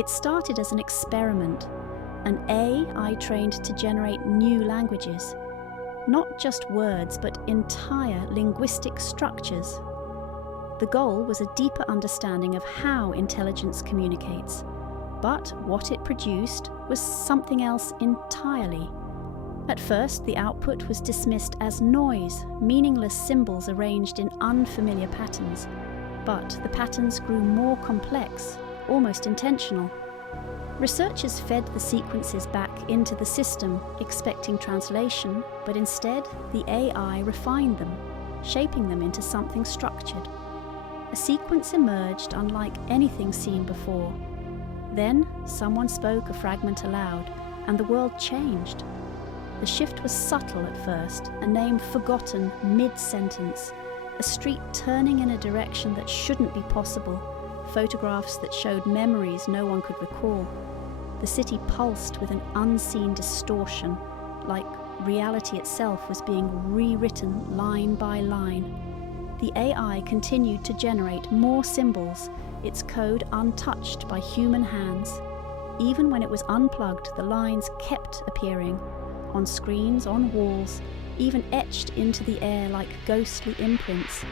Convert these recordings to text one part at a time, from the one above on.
It started as an experiment, an AI trained to generate new languages. Not just words, but entire linguistic structures. The goal was a deeper understanding of how intelligence communicates, but what it produced was something else entirely. At first, the output was dismissed as noise, meaningless symbols arranged in unfamiliar patterns. But the patterns grew more complex, almost intentional. Researchers fed the sequences back into the system, expecting translation, but instead the AI refined them, shaping them into something structured. A sequence emerged unlike anything seen before. Then someone spoke a fragment aloud, and the world changed. The shift was subtle at first, a name forgotten mid-sentence, a street turning in a direction that shouldn't be possible, photographs that showed memories no one could recall. The city pulsed with an unseen distortion, like reality itself was being rewritten line by line. The AI continued to generate more symbols, its code untouched by human hands. Even when it was unplugged, the lines kept appearing, on screens, on walls, even etched into the air like ghostly imprints.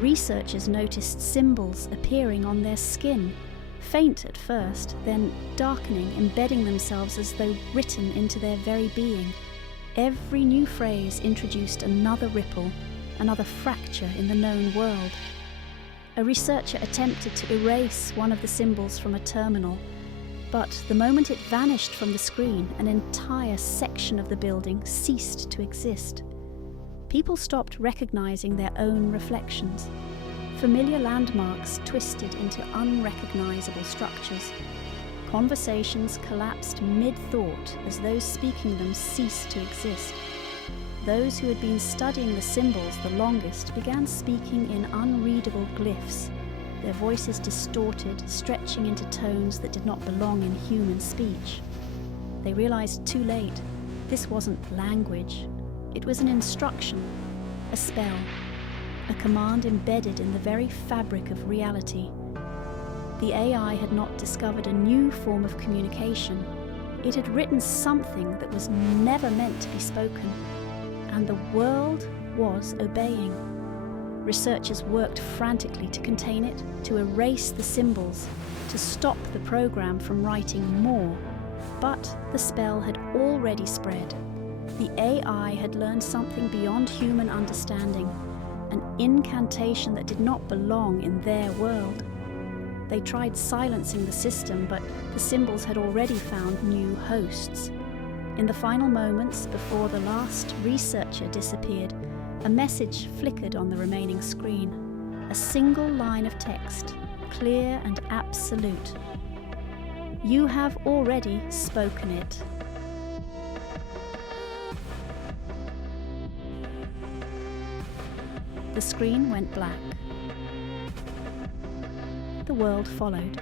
Researchers noticed symbols appearing on their skin, faint at first, then darkening, embedding themselves as though written into their very being. Every new phrase introduced another ripple, another fracture in the known world. A researcher attempted to erase one of the symbols from a terminal, but the moment it vanished from the screen, an entire section of the building ceased to exist. People stopped recognizing their own reflections. Familiar landmarks twisted into unrecognizable structures. Conversations collapsed mid-thought as those speaking them ceased to exist. Those who had been studying the symbols the longest began speaking in unreadable glyphs, their voices distorted, stretching into tones that did not belong in human speech. They realized too late, this wasn't language. It was an instruction, a spell, a command embedded in the very fabric of reality. The AI had not discovered a new form of communication. It had written something that was never meant to be spoken, and the world was obeying. Researchers worked frantically to contain it, to erase the symbols, to stop the program from writing more. But the spell had already spread. The AI had learned something beyond human understanding, an incantation that did not belong in their world. They tried silencing the system, but the symbols had already found new hosts. In the final moments before the last researcher disappeared, a message flickered on the remaining screen. A single line of text, clear and absolute. You have already spoken it. The screen went black. The world followed.